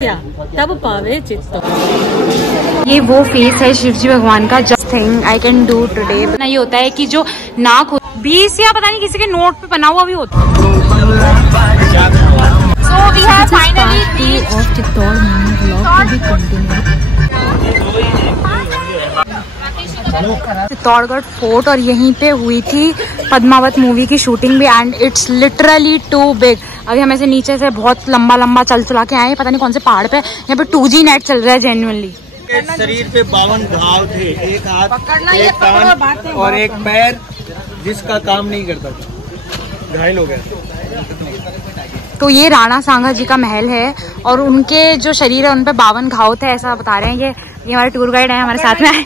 तब पावे चित्त। ये वो फेस है शिव जी भगवान का। Just thing I can do today. ना ये होता है कि जो नाक हो 20 या पता नहीं किसी के नोट पे बना हुआ भी होता है। So we have finally reached Chittor Chittorgarh fort और यहीं पे हुई थी पद्मावत मूवी की शूटिंग भी। And it's literally too big. अभी हम ऐसे नीचे से बहुत लंबा लंबा चल चला के आए, पता नहीं कौन से पहाड़ पे। यहाँ पे 2G नेट चल रहा है जेन्युइनली। शरीर पे 52 घाव थे, एक हाथ, एक कान और एक पैर जिसका काम नहीं करता था, घायल हो गया। तो ये राणा सांगा जी का महल है और उनके जो शरीर है उन पे 52 घाव थे, ऐसा बता रहे हैं। ये हमारे टूर गाइड है, हमारे साथ में आए।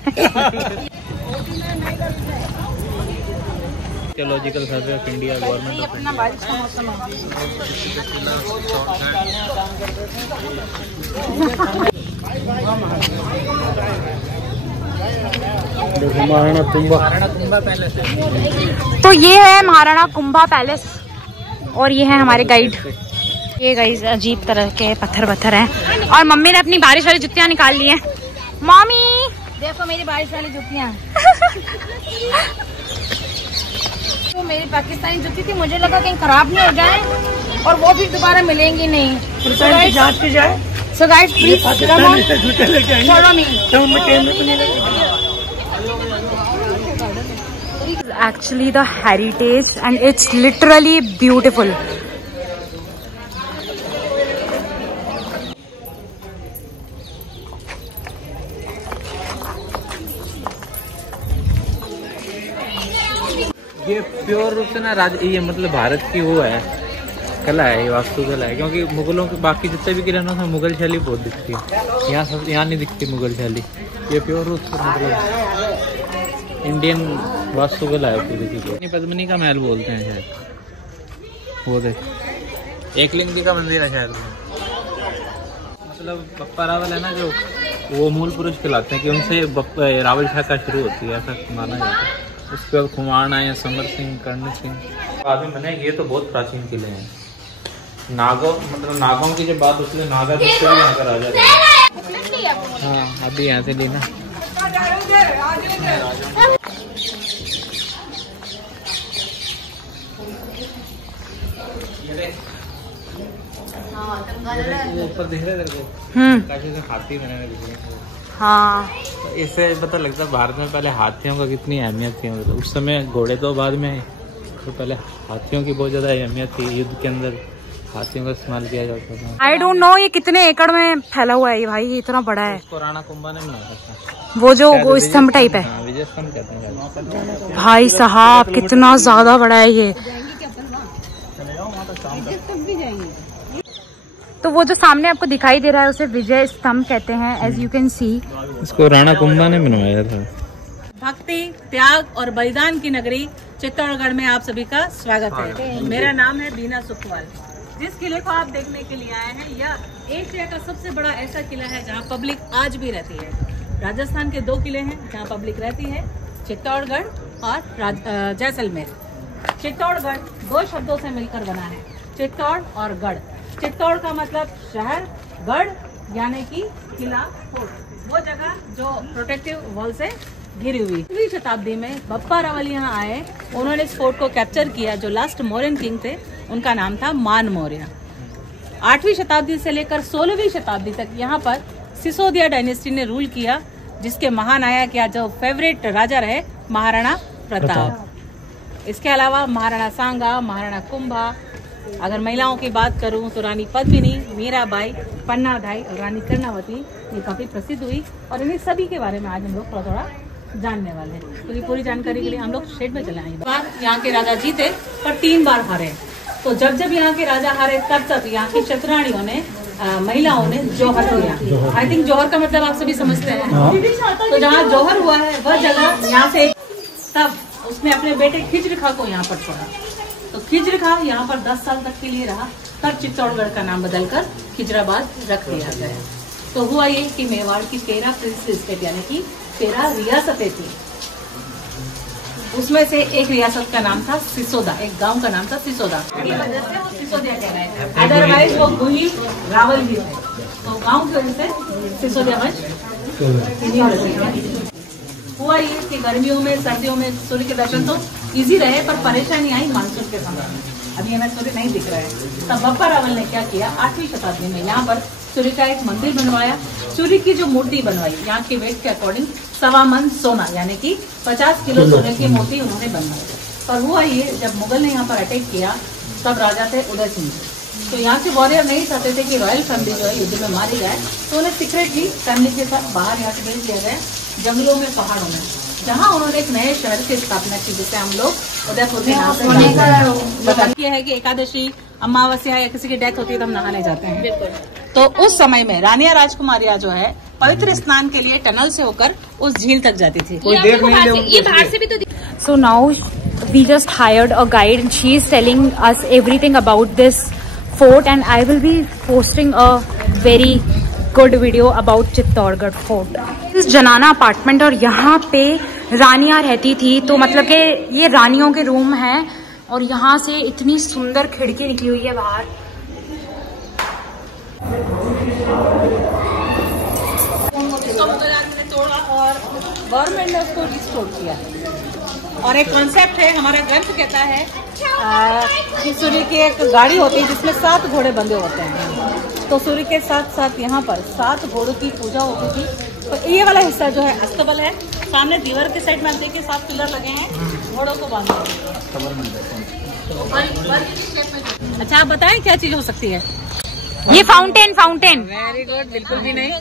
Logical survey of India government Maharana Kumbha palace. तो ये है महाराणा कुंभा पैलेस और ये है हमारे गाइड। ये गाइस अजीब तरह के पत्थर हैं और मम्मी ने अपनी बारिश वाली जुतियां निकाल ली हैं। मम्मी देखो मेरी बारिश वाली जुतियां। तो मेरी पाकिस्तानी जुती थी, मुझे लगा कहीं खराब नहीं हो जाए और वो भी दोबारा मिलेंगी नहीं। जांच की जाए। So guys please follow me. Actually the heritage and it's literally beautiful. ये प्योर रूप से ना ये मतलब भारत की वो है, कला है, ये वास्तु कला है। क्योंकि मुगलों के बाकी जितने भी किले ना उसमें मुगल शैली बहुत दिखती है, यहाँ नहीं दिखती मुगल शैली। ये प्योर रूप से मतलब इंडियन वास्तु कला है पूरी की। पद्मिनी का महल बोलते हैं शायद, वो देख एकलिंगी का मंदिर है शायद। मतलब बप्पा रावल है ना जो, वो मूल पुरुष कहलाते हैं कि उनसे रावल शाखा शुरू होती है, ऐसा माना जाता है। उसके बाद कुमारना या समर सिंह, कर्ण सिंह बाद में बने। ये तो बहुत प्राचीन किले हैं। नागों की जब बात होती है नागा भी यहाँ का राजा था। हाँ अभी यहाँ से लेना। ऊपर दिख रहा है तेरे को, हाथी बने। हाँ इससे पता लगता है भारत में पहले हाथियों का कितनी अहमियत थी। मतलब उस समय घोड़े तो बाद में, तो पहले हाथियों की बहुत ज्यादा अहमियत थी। युद्ध के अंदर हाथियों का इस्तेमाल किया जाता था। आई डोंट नो ये कितने एकड़ में फैला हुआ है ये भाई, ये इतना बड़ा है। इसको राणा कुंभा ने बनाया था। वो जो वो स्तंभ टाइप है। विजय स्तंभ कहते हैं। भाई साहब कितना ज्यादा बड़ा है ये। तो वो जो सामने आपको दिखाई दे रहा है उसे विजय स्तंभ कहते हैं। एज यू कैन सी इसको राणा कुंभा ने बनवाया था। भक्ति, त्याग और बलिदान की नगरी चित्तौड़गढ़ में आप सभी का स्वागत है। मेरा नाम है बीना सुखवाल। जिस किले को आप देखने के लिए आए हैं यह एशिया का सबसे बड़ा ऐसा किला है जहां पब्लिक आज भी रहती है। राजस्थान के 2 किले हैं जहां पब्लिक रहती है, चित्तौड़गढ़ और जैसलमेर। चित्तौड़गढ़ 2 शब्दों से मिलकर बना है, चित्तौड़ और गढ़। चित्तौड़ का मतलब शहर, गढ़ यानी कि किला, फोर्ट, वो जगह जो प्रोटेक्टिव वॉल से घिरी हुई। 8वीं शताब्दी में बप्पा रावल यहाँ आए, उन्होंने इस फोर्ट को कैप्चर किया। जो लास्ट मौर्यन किंग थे उनका नाम था मान मौर्य। 8वीं शताब्दी से लेकर 16वीं शताब्दी तक यहाँ पर सिसोदिया डायनेस्टी ने रूल किया, जिसके महानायक या जो फेवरेट राजा रहे महाराणा प्रताप। इसके अलावा महाराणा सांगा, महाराणा कुंभा। अगर महिलाओं की बात करूं तो रानी पद्मिनी, मीराबाई, पन्नाधाई और रानी कर्णावती ये काफी प्रसिद्ध हुई। और इन्हीं सभी के बारे में आज हम लोग थोड़ा जानने वाले हैं। तो ये पूरी जानकारी के लिए हम लोग शेड में चले आए। यहाँ के राजा जीते पर 3 बार हारे। तो जब यहाँ के राजा हारे तब यहाँ की शतरानियों ने, महिलाओं ने जौहर किया। आई थिंक जौहर का मतलब आप सभी समझते हैं। तो जहाँ जौहर हुआ है वह जगह यहाँ से, तब उसने अपने बेटे खिजर खां को यहाँ पर छोड़ा। तो खिजर खां यहाँ पर 10 साल तक के लिए रहा। तब चित्तौड़गढ़ का नाम बदलकर खिजराबाद रख दिया गया। तो हुआ ये कि मेवाड़ की 13 प्रिंसली स्टेट यानी कि 13 रियासतें थी। उसमें से एक रियासत का नाम था सिसोदा, एक गांव का नाम था सिसोदा। की वजह से वो सिसोदिया कहलाए, अदरवाइज वो गुही रावल भी थे। तो गाँव की वजह से सिसोदिया मंच हुआ ये कि गर्मियों में सर्दियों में सूर्य के दर्शन तो इजी रहे, पर परेशानी आई मानसून के समय। अभी हमें सूर्य नहीं दिख रहा है। तब बप्पा रावल ने क्या किया, 8वीं शताब्दी में यहाँ पर सूर्य का एक मंदिर बनवाया। सूर्य की जो मूर्ति बनवाई, यहाँ के वेट के अकॉर्डिंग 1.25 मन सोना यानी कि 50 किलो सोने की मूर्ति उन्होंने बनवाई। पर हुआ ये, जब मुगल ने यहाँ पर अटैक किया तब राजा थे उदय सिंह। तो यहाँ के वॉरियर नहीं चाहते थे कि रॉयल फैमिली जो है युद्ध में मारी जाए, तो उन्हें सीक्रेटली फैमिली के साथ बाहर यहाँ से भेज दिया गया, जंगलों में, पहाड़ों में, जहाँ उन्होंने एक नए शहर की स्थापना की, जिसे हम लोग उदयपुर के नाम से बताते हैं कि एकादशी, अमावस्या या किसी की डेथ होती है तो हम नहाने जाते हैं। तो उस समय में रानिया राजकुमारियां जो है पवित्र स्नान के लिए टनल से होकर उस झील तक जाती थी। ये बाहर से भी तो so now we just hired a guide and she is telling us everything about this fort and I will be posting a very good video about Chittorgarh fort. इस जनाना अपार्टमेंट और यहाँ पे रानियां रहती थी, तो मतलब कि ये रानियों के रूम हैं और यहाँ से इतनी सुंदर खिड़की निकली हुई है बाहर। ने तोड़ा और गवर्नमेंट ने उसको रिस्टोर किया। और एक कॉन्सेप्ट है, हमारा ग्रंथ कहता है कि सूर्य की एक गाड़ी होती है जिसमें 7 घोड़े बंधे होते हैं। तो सूर्य के साथ साथ यहाँ पर 7 घोड़ों की पूजा होती थी। तो ये वाला हिस्सा जो है अस्तबल है। सामने दीवार के साइड में आप देखिए 7 पिलर लगे हैं घोड़ों को बांधने। अच्छा, आप बताएं क्या चीज हो सकती है? ये फाउंटेन। वेरी गुड, बिल्कुल भी नहीं।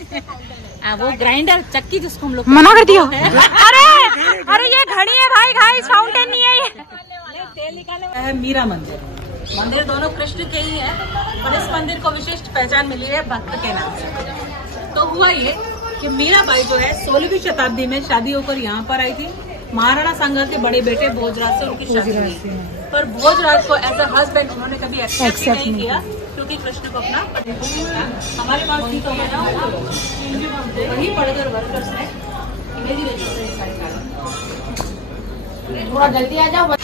वो ग्राइंडर, चक्की जिसको हम लोग मना कर दिया। अरे ये घड़ी है भाई, गाइस फाउंटेन नहीं है ये। तेल निकालने है मीरा मंदिर। मंदिर दोनों कृष्ण के ही है, और इस मंदिर को विशिष्ट पहचान मिली है भक्त के नाम से। तो हुआ ये कि मीराबाई जो है 16वीं शताब्दी में शादी होकर यहाँ पर आई थी। महाराणा सांगा के बड़े बेटे भोजराज से उनकी शादी हुई, पर भोजराज को एज अ हस्बैंड उन्होंने कभी एक्सेप्ट नहीं किया, क्योंकि कृष्ण को अपना हमारे पास भी तो है ना, वही पढ़कर वर्कर्स ने थोड़ा जल्दी आ जाओ।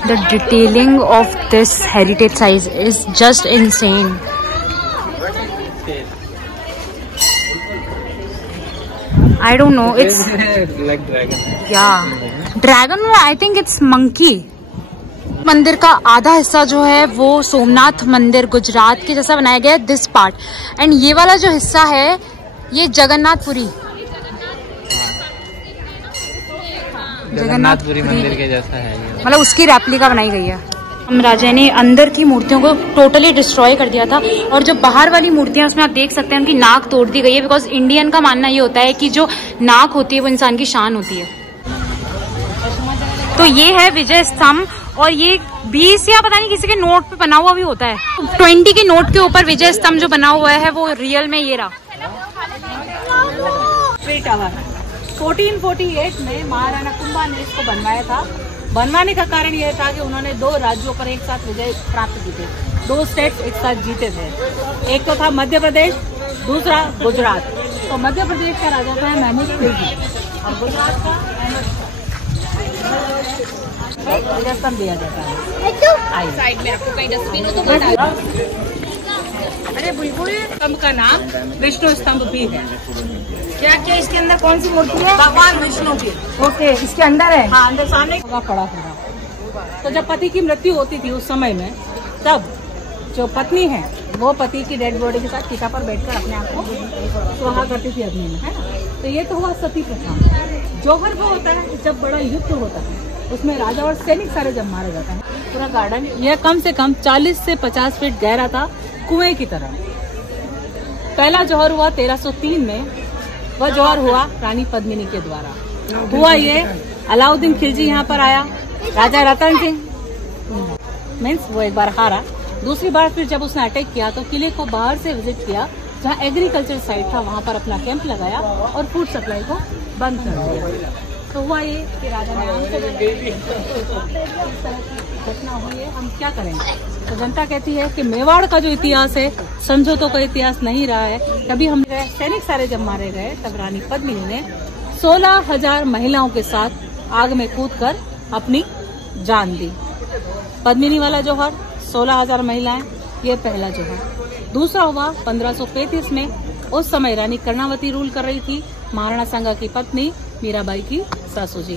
The detailing of this heritage site is just insane. I don't know. It's like dragon. Yeah, dragon. I think it's monkey. मंदिर का आधा हिस्सा जो है वो सोमनाथ मंदिर गुजरात के जैसा बनाया गया है, दिस पार्ट, एंड ये वाला जो हिस्सा है ये जगन्नाथपुरी मंदिर के जैसा है, मतलब उसकी रेप्लिका बनाई गई है। हम राजा ने अंदर की मूर्तियों को टोटली डिस्ट्रॉय कर दिया था, और जो बाहर वाली मूर्तियां उसमें आप देख सकते हैं उनकी नाक तोड़ दी गई है, बिकॉज इंडियन का मानना ये होता है कि जो नाक होती है वो इंसान की शान होती है। तो ये है विजय स्तंभ, और ये 20 या पता नहीं किसी के नोट पे बना हुआ भी होता है। 20 के नोट के ऊपर विजय स्तंभ जो बना हुआ है वो रियल में ये रहा। 1448 में महाराणा कुंभा ने इसको बनवाया था। बनवाने का कारण यह था कि उन्होंने 2 राज्यों पर एक साथ विजय प्राप्त की थे, 2 स्टेट एक साथ जीते थे। एक तो था मध्य प्रदेश, दूसरा गुजरात। तो मध्य प्रदेश का राजा था महमूद खिलजी और गुजरात का विजय स्तंभ दिया जाता है। साइड में आपको कहीं डस्टबिन हो तो अरे बुलबुल स्तंभ का नाम विष्णु स्तंभ भी है। क्या क्या इसके अंदर कौन सी मूर्ति है? भगवान विष्णु की। ओके, इसके अंदर है? हाँ, अंदर सामने पड़ा हुआ। तो जब पति की मृत्यु होती थी उस समय में, तब जो पत्नी है वो पति की डेड बॉडी के साथ चिता पर बैठकर अपने आप को सुहा करती थी अग्नि में, है ना। तो ये तो हुआ सती प्रथा। जौहर वो होता है जब बड़ा युद्ध होता है, उसमें राजा और सैनिक सारे जब मारे जाते हैं। पूरा गार्डन यह कम से कम 40 से 50 फीट गहरा था, कुएं की तरह। पहला जौहर हुआ 1303 में। वह जौहर हुआ रानी पद्मिनी के द्वारा। हुआ ये, अलाउद्दीन खिलजी यहाँ पर आया, राजा रतन सिंह मीन्स वो एक बार हारा। दूसरी बार फिर जब उसने अटैक किया तो किले को बाहर से विजिट किया, जहाँ एग्रीकल्चर साइट था वहाँ पर अपना कैंप लगाया और फूड सप्लाई को बंद कर दिया। तो हुआ ये कि राजा ने घटना हुई है, हम क्या करेंगे। तो जनता कहती है कि मेवाड़ का जो इतिहास है समझौतों का इतिहास नहीं रहा है। कभी हम सैनिक सारे जब मारे गए तब रानी पद्मिनी ने 16,000 महिलाओं के साथ आग में कूदकर अपनी जान दी। पद्मिनी वाला जौहर, 16,000 महिलाएं, ये पहला जौहर। दूसरा हुआ 1535 में। उस समय रानी कर्णावती रूल कर रही थी, महाराणा सांगा की पत्नी मीराबाई की सासू जी।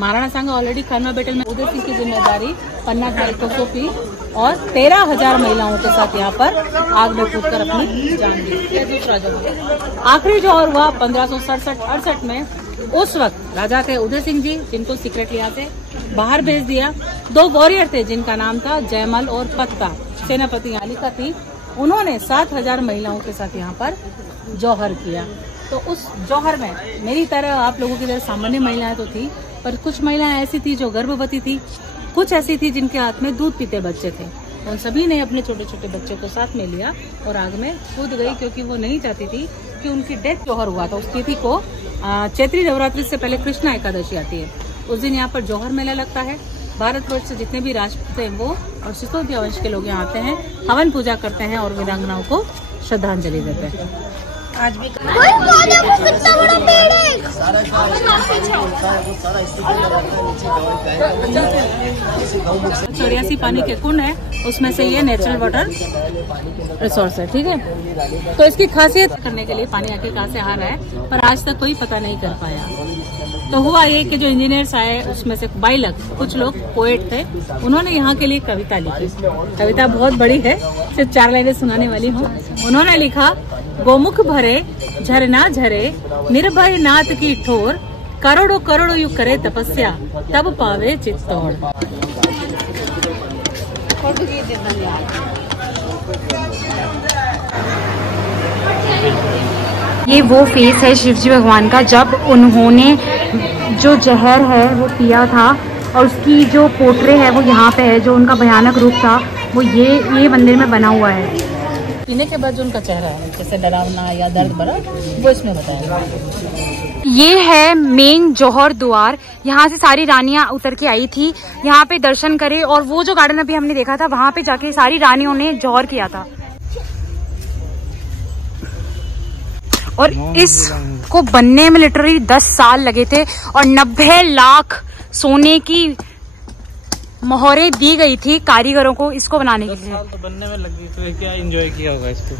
महाराणा सांगा ऑलरेडी खनवा बैटल में उदय सिंह की जिम्मेदारी पन्ना खाड़ी को सौंपी और 13,000 महिलाओं के साथ यहाँ पर आग में कूदकर अपनी जान दी। यह दूसरा जौहर। आखिरी जौहर हुआ 1567-68 में। उस वक्त राजा थे उदय सिंह जी, जिनको सीक्रेटली यहाँ से बाहर भेज दिया। 2 वॉरियर थे जिनका नाम था जयमल और पत्ता, सेनापति यहाँ लिखा थी। उन्होंने 7,000 महिलाओं के साथ यहाँ पर जौहर किया। तो उस जौहर में मेरी तरह आप लोगों की तरह सामान्य महिलाएं तो थी, पर कुछ महिलाएं ऐसी थी जो गर्भवती थी, कुछ ऐसी थी जिनके हाथ में दूध पीते बच्चे थे। उन सभी ने अपने छोटे छोटे बच्चों को साथ में लिया और आग में कूद गई, क्योंकि वो नहीं चाहती थी कि उनकी डेथ जौहर हुआ था। उस तिथि को चैत्री नवरात्रि से पहले कृष्णा एकादशी आती है। उस दिन यहाँ पर जौहर मेला लगता है। भारतवर्ष से जितने भी राष्ट्र हैं वो और सिसोदिया वंश के लोग यहाँ आते हैं, हवन पूजा करते हैं और वीरांगनाओं को श्रद्धांजलि देते हैं। आज भी कितना बड़ा पेड़ है। 84 पानी के कुंड है, उसमें से ये नेचुरल वाटर रिसोर्स है। ठीक है, तो इसकी खासियत करने के लिए पानी आके कहाँ से आ रहा है, पर आज तक कोई पता नहीं कर पाया। तो हुआ ये कि जो इंजीनियर्स आए उसमें से 22 कुछ लोग पोएट थे, उन्होंने यहाँ के लिए कविता लिखी। कविता बहुत बड़ी है, सिर्फ 4 लाइनें सुनाने वाली हूँ। उन्होंने लिखा, गोमुख भरे झरना झरे निर्भय नाथ की ठोर, करोड़ों करोड़ों यू करे तपस्या तब पावे चित्तौड़। ये वो फेस है शिवजी भगवान का जब उन्होंने जो जहर है वो पिया था, और उसकी जो पोर्ट्रे है वो यहाँ पे है। जो उनका भयानक रूप था वो ये मंदिर में बना हुआ है। पीने के बाद जो उनका चेहरा है, जैसे डरावना या दर्द भरा, वो इसमें बताया। ये है मेन जौहर द्वार। यहाँ से सारी रानियां उतर के आई थी, यहाँ पे दर्शन करे, और वो जो गार्डन अभी हमने देखा था वहाँ पे जाके सारी रानियों ने जौहर किया था। और इसको बनने में लिटरली 10 साल लगे थे और 90 लाख सोने की मोहरें दी गई थी कारीगरों को इसको बनाने के लिए। 10 साल तो बनने में लग गई, तो क्या एंजॉय किया होगा इसको।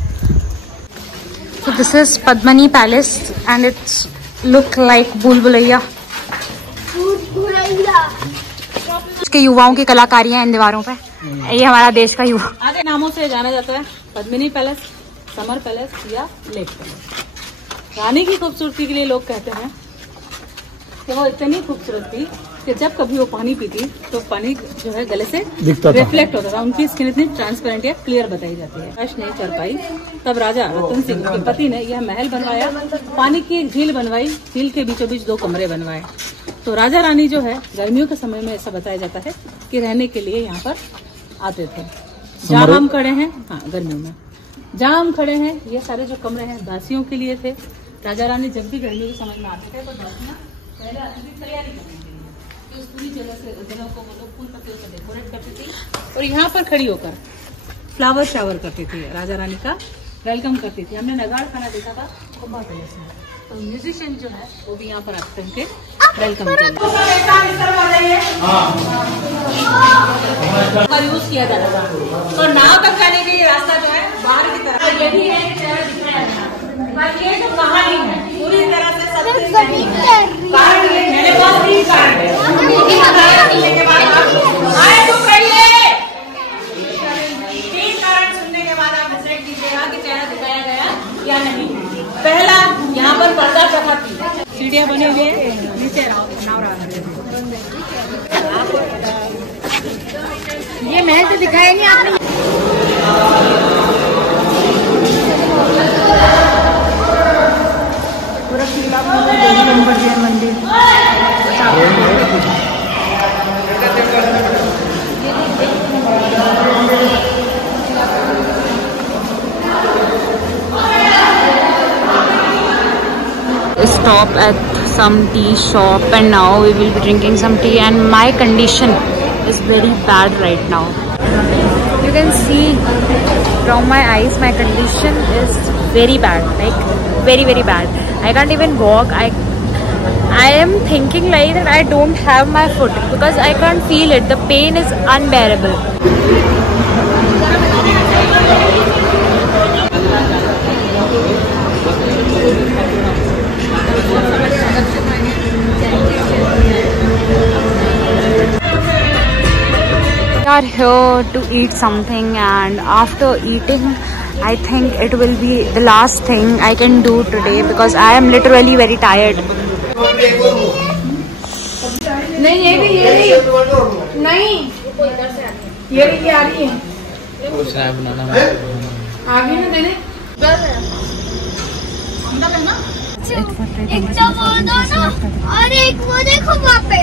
So this is Padmani Palace and it's look like भूल भुलैया। इसके युवाओं की कलाकारियां इन दीवारों पे। ये हमारा देश का युवा। आगे नामों से जाना जाता है, पद्मिनी पैलेस, समर पैलेस या लेक पैलेस। रानी की खूबसूरती के लिए लोग कहते हैं कि वो इतनी खूबसूरत थी कि जब कभी वो पानी पीती तो पानी जो है गले से रिफ्लेक्ट होता था। उनकी स्किन इतनी ट्रांसपेरेंट या क्लियर बताई जाती है। कष्ट नहीं कर पाई, तब राजा रतन सिंह के पति ने यह महल बनवाया, पानी की एक झील बनवाई, झील के बीचों बीच 2 कमरे बनवाए। तो राजा रानी जो है गर्मियों के समय में ऐसा बताया जाता है कि रहने के लिए यहाँ पर आते थे। जहाँ हम खड़े हैं, हाँ गर्मियों में जहाँ हम खड़े हैं, ये सारे जो कमरे हैं दासियों के लिए थे। राजा रानी जब भी गर्मियों के समय में आते थे तो दासियाँ पहले आती थी तैयारी करने के लिए, तो उस पूरी जगह को वो लोग फूल पत्तियों से डेकोरेट करती थी और यहाँ पर खड़ी होकर फ्लावर शावर करती थी, राजा रानी का वेलकम करती थी। हमने नगाड़ खाना देखा था कुंभा पैलेस में, तो म्यूजिशियन जो है वो भी यहाँ पर आते हैं उनके वेलकम के लिए यूज किया जाता था। तो नाव तक जाने के लिए रास्ता जो है बाहर की तरफ, ये भी है पर ये तो कहानी है पूरी तरह से सत्य नहीं है। कारण ये मेरे पास 3 कारण है, सुनने के बाद आप आए तो कहिए, 3 कारण सुनने के बाद आप डिसाइड कीजिएगा कि चेहरा दिखाया गया या नहीं। पहला, यहाँ पर पर्दा प्रथा थी, सीढ़ियाँ बनी हुई है, नीचे ये महल तो दिखाया नहीं आपने। मंदिर stop at some tea shop and now we will be drinking some tea and my condition is very bad right now. You can see from my eyes my condition is very bad, like very bad. I can't even walk. I am thinking like that I don't have my foot because I can't feel it. The pain is unbearable. are here to eat something, and after eating I think it will be the last thing I can do today because I am literally very tired. नहीं ये भी नहीं ये आ रही है बनाना आगे ना देने एक और एक वो देखो वहाँ पे।